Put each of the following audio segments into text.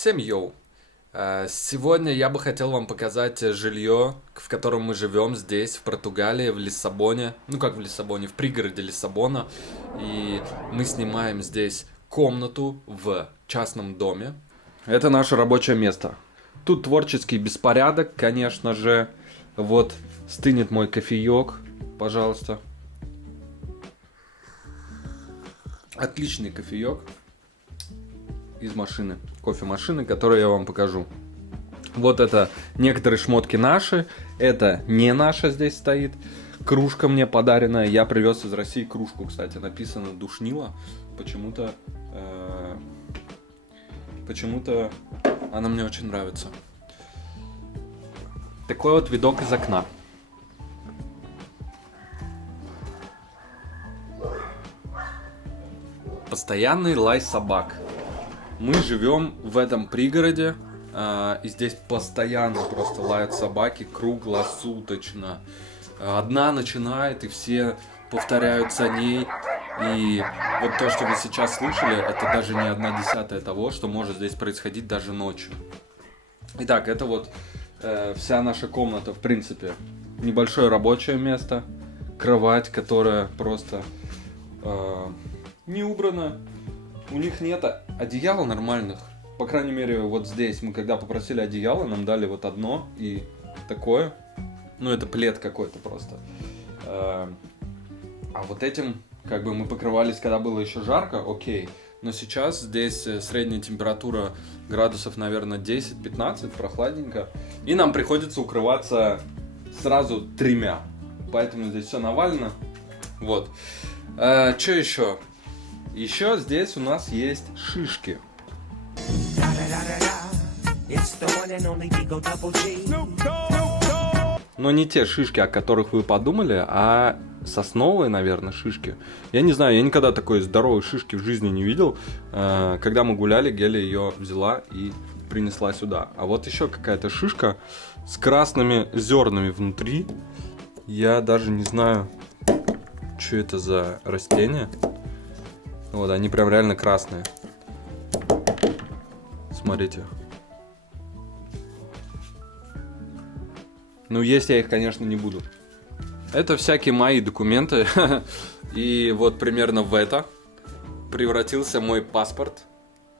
Всем йоу! Сегодня я бы хотел вам показать жилье, в котором мы живем здесь, в Португалии, в Лиссабоне. Ну как в Лиссабоне, в пригороде Лиссабона. И мы снимаем здесь комнату в частном доме. Это наше рабочее место. Тут творческий беспорядок, конечно же. Вот стынет мой кофеек, пожалуйста. Отличный кофеек из машины, кофемашины, которую я вам покажу. Вот это некоторые шмотки наши, это не наша здесь стоит. Кружка мне подаренная, я привез из России кружку, кстати, написано душнило. Почему-то она мне очень нравится. Такой вот видок из окна. Постоянный лай собак. Мы живем в этом пригороде, и здесь постоянно просто лают собаки круглосуточно. Одна начинает, и все повторяют за ней. И вот то, что вы сейчас слышали, это даже не 1/10 того, что может здесь происходить даже ночью. Итак, это вот вся наша комната, в принципе. Небольшое рабочее место, кровать, которая просто не убрана. У них нет одеяла нормальных. По крайней мере, вот здесь мы когда попросили одеяло, нам дали вот одно и такое. Ну, это плед какой-то просто. А вот этим, как бы мы покрывались, когда было еще жарко, окей. Но сейчас здесь средняя температура градусов, наверное, 10-15, прохладненько. И нам приходится укрываться сразу 3. Поэтому здесь все навалено. Вот. Что еще? Еще здесь у нас есть шишки. Но не те шишки, о которых вы подумали, а сосновые, наверное, шишки. Я не знаю, я никогда такой здоровой шишки в жизни не видел. Когда мы гуляли, Геля ее взяла и принесла сюда. А вот еще какая-то шишка с красными зернами внутри. Я даже не знаю, что это за растение. Вот, они прям реально красные. Смотрите. Ну, есть я их, конечно, не буду. Это всякие мои документы. И вот примерно в это превратился мой паспорт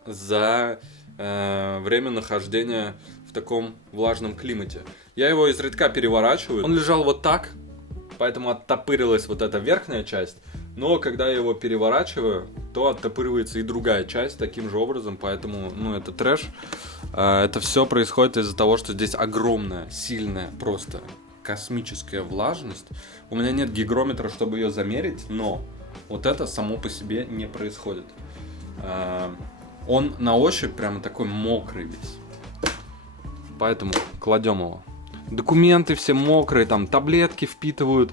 за время нахождения в таком влажном климате. Я его изредка переворачиваю. Он лежал вот так, поэтому оттопырилась вот эта верхняя часть. Но когда я его переворачиваю, то оттопыривается и другая часть таким же образом, поэтому, ну, это трэш. Это все происходит из-за того, что здесь огромная, сильная, просто космическая влажность. У меня нет гигрометра, чтобы ее замерить, но вот это само по себе не происходит. Он на ощупь прямо такой мокрый весь. Поэтому кладем его. Документы все мокрые, там таблетки впитывают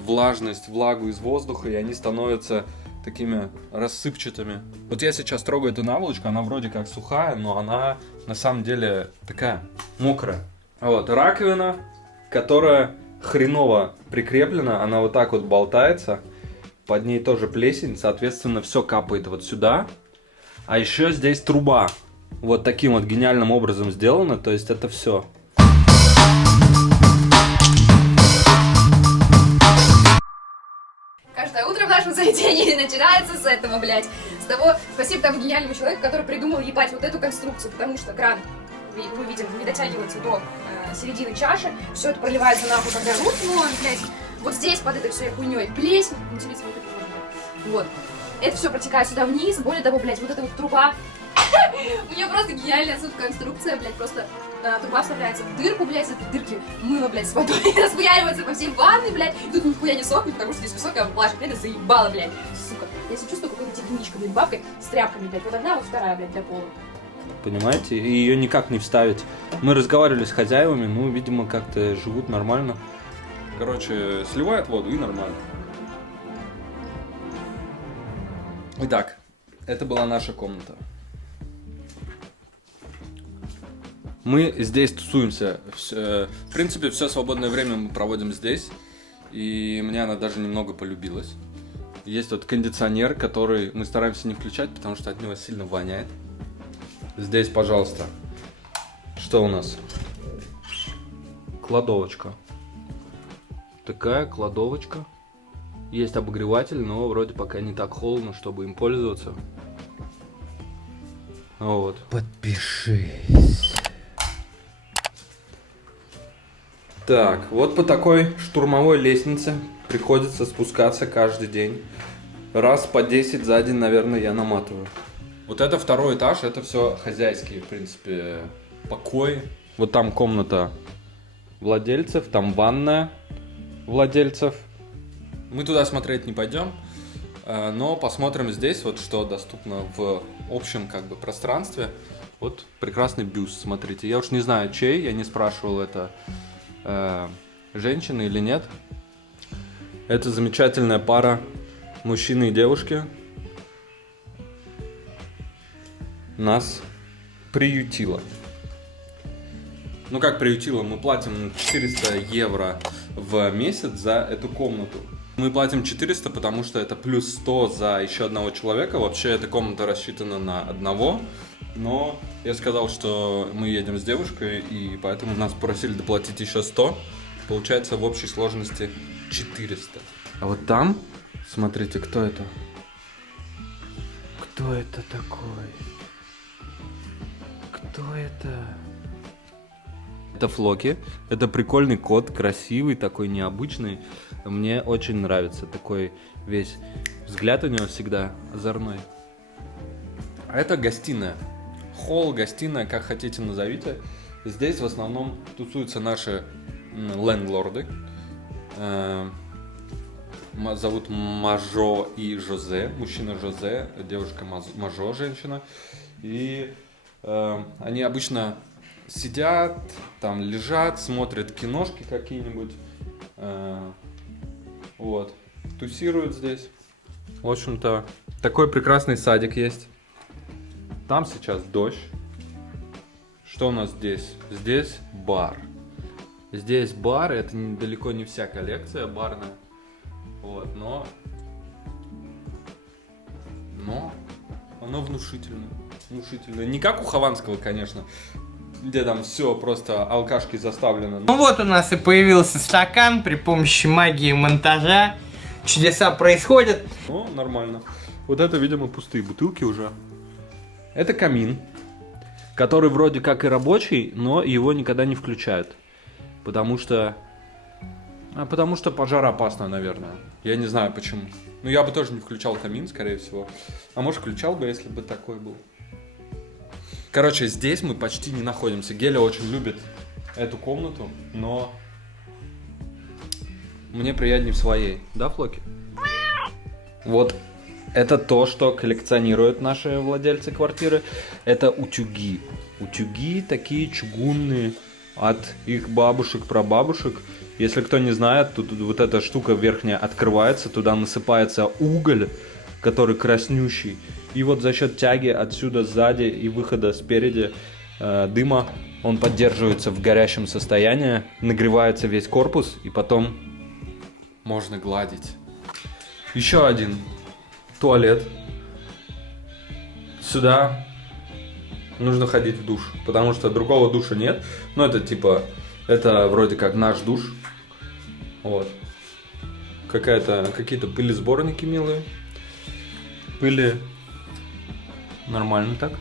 влажность, влагу из воздуха, и они становятся такими рассыпчатыми. Вот я сейчас трогаю эту наволочку, она вроде как сухая, но она на самом деле такая мокрая. Вот, раковина, которая хреново прикреплена, она вот так вот болтается, под ней тоже плесень, соответственно, все капает вот сюда. А еще здесь труба, вот таким вот гениальным образом сделана, то есть это все. Каждое утро в нашем заведении начинается с этого, блядь. С того, спасибо тому гениальному человеку, который придумал ебать вот эту конструкцию, потому что кран, мы видим, не дотягивается до середины чаши, все это проливается нахуй, когда руки моем, блядь. Вот здесь под этой всей хуйней плесень, интересно, вот это можно. Вот. Это все протекает сюда вниз, более того, блядь, вот эта вот труба. У нее просто гениальная конструкция, блядь, просто труба вставляется в дырку, блядь, из этой дырки мыло, блядь, с водой расхуяривается по всей ванной, блядь, и тут нихуя не сохнет, потому что здесь высокая влажность, это заебало, блядь, сука. Я себя чувствую какой-то техничкой, блядь, бабкой с тряпками, блядь, вот одна, вот вторая, блядь, для пола. Понимаете, и ее никак не вставить. Мы разговаривали с хозяевами, ну, видимо, как-то живут нормально. Короче, сливают воду и нормально. Итак, это была наша комната. Мы здесь тусуемся. В принципе, все свободное время мы проводим здесь. И мне она даже немного полюбилась. Есть вот кондиционер, который мы стараемся не включать, потому что от него сильно воняет. Здесь, пожалуйста, что у нас? Кладовочка. Такая кладовочка. Есть обогреватель, но вроде пока не так холодно, чтобы им пользоваться. Вот. Подпишись. Так, вот по такой штурмовой лестнице приходится спускаться каждый день. Раз по 10 за день, наверное, я наматываю. Вот это второй этаж, это все хозяйские, в принципе, покои. Вот там комната владельцев, там ванная владельцев. Мы туда смотреть не пойдем, но посмотрим здесь, вот что доступно в общем как бы пространстве. Вот прекрасный бюст, смотрите. Я уж не знаю, чей, я не спрашивал, это женщины или нет. Это замечательная пара мужчины и девушки. Нас приютила. Ну как приютила? Мы платим 400 евро в месяц за эту комнату. Мы платим 400, потому что это плюс 100 за еще одного человека. Вообще эта комната рассчитана на одного. Но я сказал, что мы едем с девушкой, и поэтому нас просили доплатить еще 100. Получается в общей сложности 400. А вот там, смотрите, кто это? Кто это такой? Кто это? Это Флоки. Это прикольный кот, красивый, такой необычный. Мне очень нравится. Такой весь взгляд у него всегда озорной. А это гостиная. Холл, гостиная, как хотите назовите. Здесь в основном тусуются наши лендлорды. Зовут Мажо и Жозе. Мужчина Жозе, девушка Мажо, женщина. И они обычно сидят, там лежат, смотрят киношки какие-нибудь. Вот. Тусируют здесь. В общем-то, такой прекрасный садик есть. Там сейчас дождь. Что у нас здесь? Здесь бар. Здесь бар, это далеко не вся коллекция барная. Вот, но оно внушительное. Внушительное. Не как у Хованского, конечно, где там все просто алкашки заставлено. Ну вот у нас и появился стакан при помощи магии монтажа. Чудеса происходят. Ну, нормально. Вот это, видимо, пустые бутылки уже. Это камин, который вроде как и рабочий, но его никогда не включают. Потому что пожароопасно, наверное. Я не знаю почему. Ну, я бы тоже не включал камин, скорее всего. А может, включал бы, если бы такой был. Короче, здесь мы почти не находимся. Геля очень любит эту комнату, но мне приятнее в своей. Да, Флоки? Вот это то, что коллекционируют наши владельцы квартиры. Это утюги. Утюги такие чугунные от их бабушек, прабабушек. Если кто не знает, тут вот эта штука верхняя открывается, туда насыпается уголь, который краснющий. И вот за счет тяги отсюда сзади и выхода спереди дыма он поддерживается в горящем состоянии, нагревается весь корпус и потом можно гладить. Еще один туалет. Сюда нужно ходить в душ, потому что другого душа нет. Ну это типа, это вроде как наш душ. Вот. Какие-то пылесборники милые. Пыли нормально так.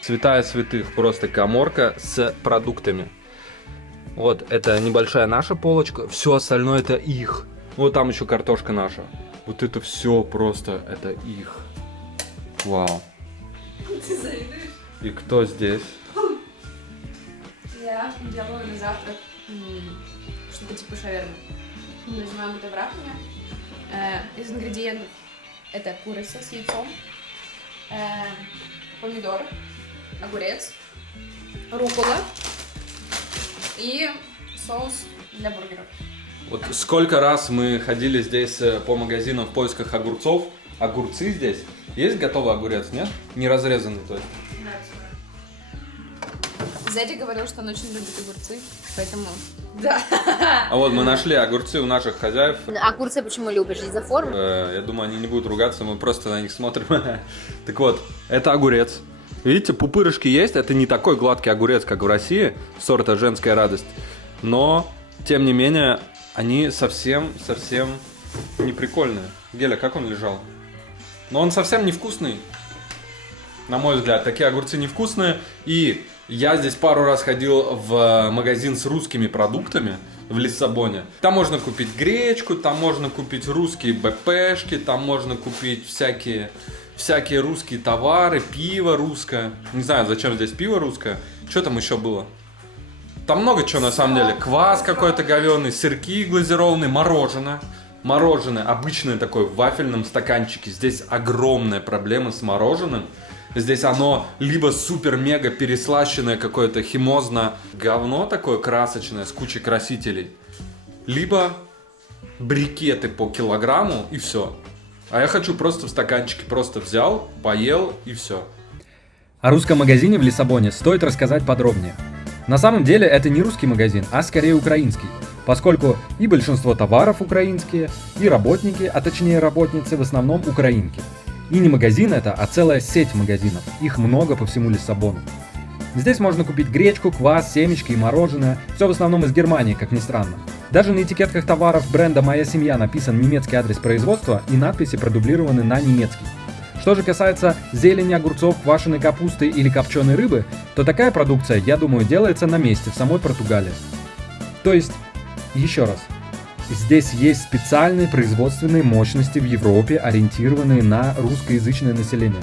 Святая святых, просто каморка с продуктами. Вот, это небольшая наша полочка, все остальное это их. Вот там еще картошка наша. Вот это все просто, это их. Вау. Ты завидуешь? И кто здесь? Я делаю на завтрак что-то типа шавермы. Нажимаем это в раковине. Из ингредиентов это курица с яйцом, помидоры, огурец, руккола и соус для бургеров. Вот сколько раз мы ходили здесь по магазинам в поисках огурцов. Огурцы здесь. Есть готовый огурец, нет? Не разрезанный, то есть. Зедди говорил, что он очень любит огурцы, поэтому... Да. А вот мы нашли огурцы у наших хозяев. Огурцы почему любишь? Из-за формы? Я думаю, они не будут ругаться, мы просто на них смотрим. Так вот, это огурец. Видите, пупырышки есть. Это не такой гладкий огурец, как в России, сорта «Женская радость». Но, тем не менее, они совсем не прикольные. Геля, как он лежал? Но он совсем невкусный. На мой взгляд, такие огурцы невкусные. И я здесь пару раз ходил в магазин с русскими продуктами в Лиссабоне. Там можно купить гречку, там можно купить русские БПшки, там можно купить всякие русские товары, пиво русское. Не знаю, зачем здесь пиво русское. Что там еще было? Там много чего на самом деле. Квас какой-то говёный, сырки глазированные, мороженое. Мороженое обычное такое в вафельном стаканчике. Здесь огромная проблема с мороженым. Здесь оно либо супер-мега переслащенное какое-то химозно говно такое красочное с кучей красителей, либо брикеты по килограмму и все. А я хочу просто в стаканчике, просто взял, поел и все. О русском магазине в Лиссабоне стоит рассказать подробнее. На самом деле это не русский магазин, а скорее украинский, поскольку и большинство товаров украинские, и работники, а точнее работницы в основном украинки. И не магазин это, а целая сеть магазинов. Их много по всему Лиссабону. Здесь можно купить гречку, квас, семечки и мороженое. Все в основном из Германии, как ни странно. Даже на этикетках товаров бренда «Моя семья» написан немецкий адрес производства и надписи продублированы на немецкий. Что же касается зелени, огурцов, квашеной капусты или копченой рыбы, то такая продукция, я думаю, делается на месте в самой Португалии. То есть, еще раз. Здесь есть специальные производственные мощности в Европе, ориентированные на русскоязычное население.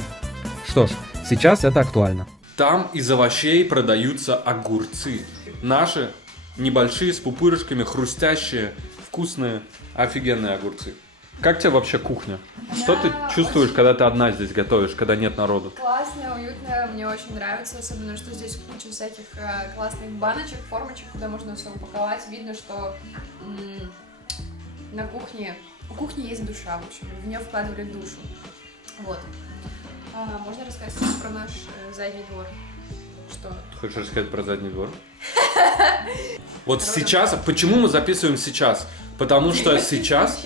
Что ж, сейчас это актуально. Там из овощей продаются огурцы. Наши небольшие, с пупырышками, хрустящие, вкусные, офигенные огурцы. Как тебе вообще кухня? Что ты чувствуешь, когда ты одна здесь готовишь, когда нет народу? Классно, уютно, мне очень нравится, особенно, что здесь куча всяких классных баночек, формочек, куда можно все упаковать. Видно, что на кухне, у кухни есть душа, в общем, в нее вкладывали душу. Вот. Можно рассказать про наш задний двор? Что? Хочешь рассказать про задний двор? Вот сейчас, почему мы записываем сейчас? Потому что сейчас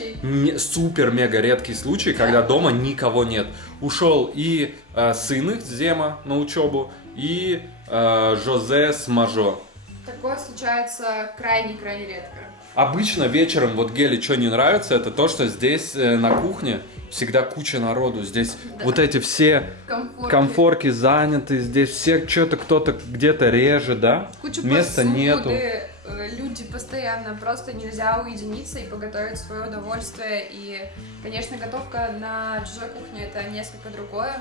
супер-мега редкий случай, когда дома никого нет. Ушел и сын их, Зема, на учебу, и Жозе с Мажо. Такое случается крайне-крайне редко. Обычно вечером, вот Геле что не нравится, это то, что здесь на кухне всегда куча народу. Здесь вот эти все комфорки заняты, здесь все что-то кто-то где-то режет, да? Куча места посуды, нету. Люди постоянно, просто нельзя уединиться и поготовить свое удовольствие. И, конечно, готовка на чужой кухне это несколько другое.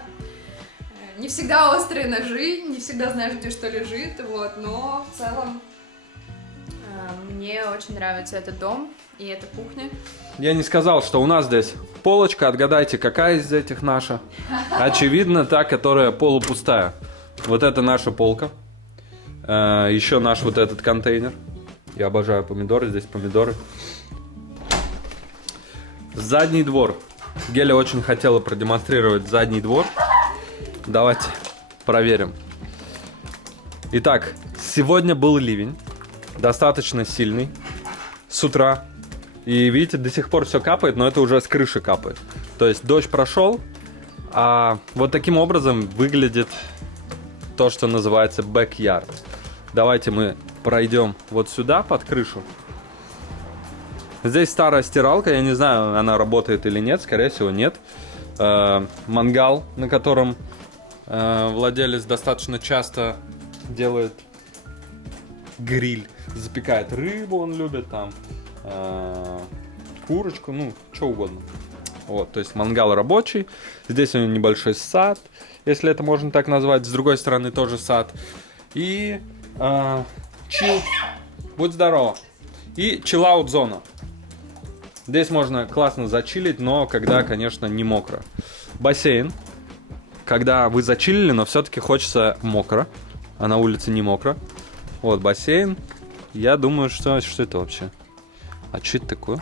Не всегда острые ножи, не всегда знаешь, где что лежит, вот, но в целом мне очень нравится этот дом и эта кухня. Я не сказал, что у нас здесь полочка, отгадайте, какая из этих наша. Очевидно, та, которая полупустая. Вот это наша полка. Еще наш вот этот контейнер. Я обожаю помидоры, здесь помидоры. Задний двор. Геля очень хотела продемонстрировать задний двор. Давайте проверим. Итак, сегодня был ливень. Достаточно сильный. С утра. И видите, до сих пор все капает, но это уже с крыши капает. То есть дождь прошел, а вот таким образом выглядит то, что называется backyard. Давайте мы пройдем вот сюда, под крышу. Здесь старая стиралка, я не знаю, она работает или нет, скорее всего нет. Мангал, на котором владелец достаточно часто делает гриль. Запекает рыбу, он любит там, курочку, ну, что угодно. Вот, то есть мангал рабочий. Здесь у него небольшой сад, если это можно так назвать. С другой стороны тоже сад. И чил. Будь здоров. И чиллаут зона. Здесь можно классно зачилить, но когда, конечно, не мокро. Бассейн. Когда вы зачилили, но все-таки хочется мокро. А на улице не мокро. Вот бассейн. Я думаю, что это вообще? А что это такое?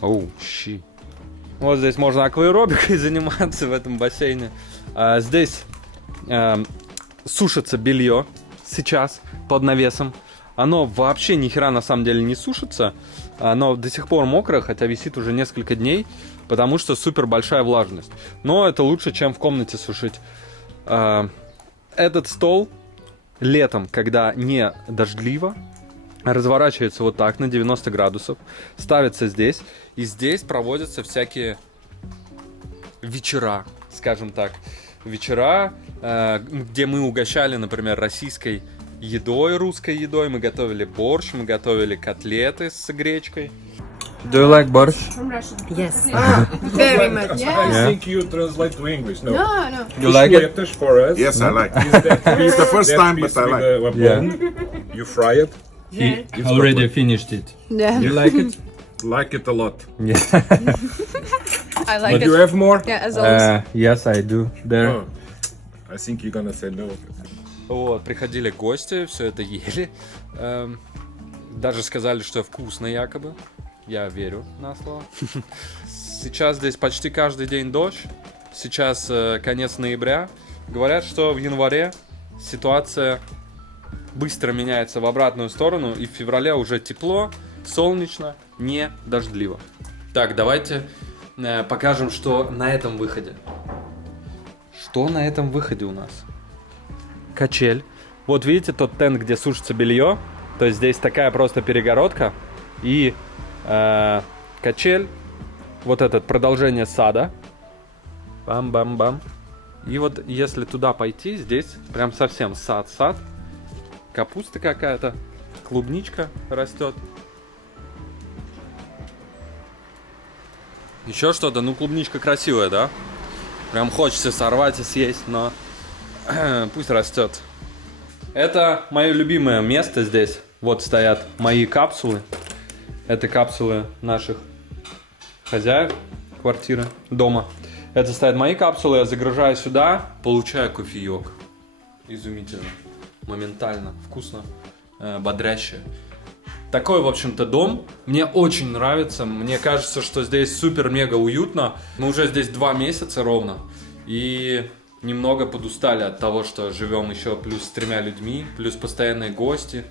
Оу, щи. Вот здесь можно акваэробикой заниматься в этом бассейне. Здесь сушится белье сейчас под навесом. Оно вообще ни хера на самом деле не сушится. Оно до сих пор мокрое, хотя висит уже несколько дней, потому что супер большая влажность. Но это лучше, чем в комнате сушить. Этот стол летом, когда не дождливо, разворачивается вот так на 90 градусов, ставится здесь, и здесь проводятся всякие вечера, скажем так. Вечера, где мы угощали, например, российской едой, русской едой. Мы готовили борщ, мы готовили котлеты с гречкой. Do you like борщ? From Russia. Yes. Very much. I think you translate to English. No. No. You like it? Fish for us. Yes, I like it. It's It's the first time, but I like it. Yeah. You fry it. Yeah. It's Already lovely. finished it. Yeah. You like it? Like it a lot. Yeah. I like But you have more? Yeah, as always. Yes, I do. There. Oh. I think you're gonna say no. Вот, приходили гости, все это ели. Даже сказали, что вкусно якобы. Я верю на слово. Сейчас здесь почти каждый день дождь. Сейчас конец ноября. Говорят, что в январе ситуация быстро меняется в обратную сторону. И в феврале уже тепло, солнечно, не дождливо. Так, давайте покажем, что на этом выходе. Что на этом выходе у нас? Качель. Вот видите тот тент, где сушится белье? То есть здесь такая просто перегородка. И качель. Вот это продолжение сада. Бам-бам-бам. И вот если туда пойти, здесь прям совсем сад-сад. Капуста какая-то. Клубничка растет. Еще что-то. Ну, клубничка красивая, да? Прям хочется сорвать и съесть, но пусть растет. Это мое любимое место здесь. Вот стоят мои капсулы. Это капсулы наших хозяев квартиры, дома. Это стоят мои капсулы, я загружаю сюда, получаю кофеек. Изумительно, моментально, вкусно, бодряще. Такой, в общем-то, дом. Мне очень нравится. Мне кажется, что здесь супер-мега уютно. Мы уже здесь 2 месяца ровно. И немного подустали от того, что живем еще плюс с 3 людьми, плюс постоянные гости,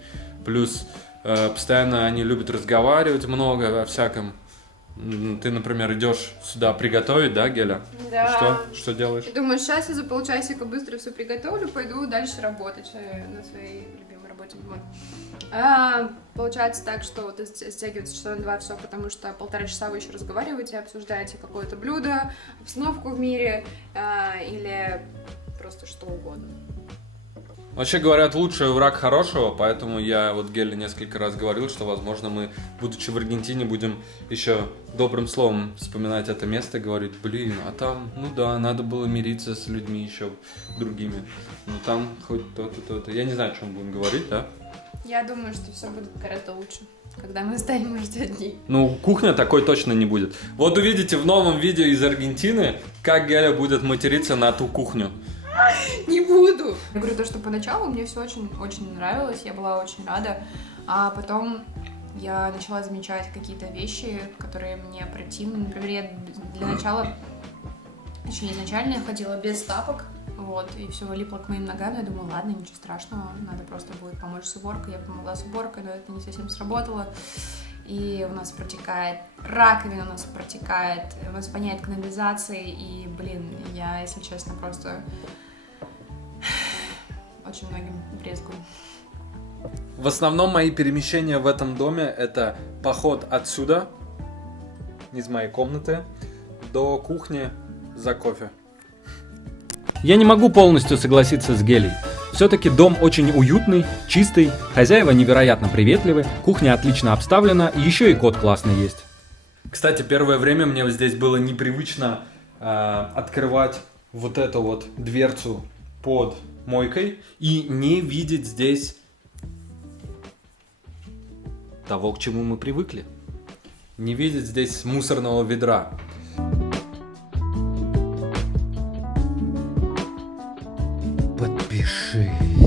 плюс постоянно они любят разговаривать много о всяком. Ты, например, идешь сюда приготовить, да, Геля? Да. Что делаешь? Думаю, сейчас я за полчасика быстро все приготовлю, пойду дальше работать на своей любимой работе. Вот. Получается так, что вот стягивается часа на 2 все, потому что 1,5 часа вы еще разговариваете, обсуждаете какое-то блюдо, обстановку в мире или просто что угодно. Вообще говорят, лучший враг хорошего, поэтому я вот Геле несколько раз говорил, что, возможно, мы, будучи в Аргентине, будем еще добрым словом вспоминать это место, говорить, блин, а там, ну да, надо было мириться с людьми еще другими, ну там хоть то-то, то-то. Я не знаю, о чем будем говорить, да? Я думаю, что все будет гораздо лучше, когда мы станем уже одни. Ну, кухня такой точно не будет. Вот увидите в новом видео из Аргентины, как Геля будет материться на ту кухню. Не буду. Я говорю то, что поначалу мне все очень нравилось, я была очень рада, а потом я начала замечать какие-то вещи, которые мне противны. Например, я для начала, еще изначально я ходила без тапок, вот, и все липло к моим ногам. Я думала, ладно, ничего страшного, надо просто будет помочь с уборкой. Я помогла с уборкой, но это не совсем сработало. И у нас протекает раковина, у нас воняет канализацией, и, блин, я, если честно, просто очень многим брезгую. В основном мои перемещения в этом доме это поход отсюда, из моей комнаты, до кухни за кофе. Я не могу полностью согласиться с Гелей. Все-таки дом очень уютный, чистый, хозяева невероятно приветливы, кухня отлично обставлена, и еще и кот классный есть. Кстати, первое время мне здесь было непривычно открывать вот эту вот дверцу под мойкой и не видеть здесь того, к чему мы привыкли. Не видеть здесь мусорного ведра. Подпишись.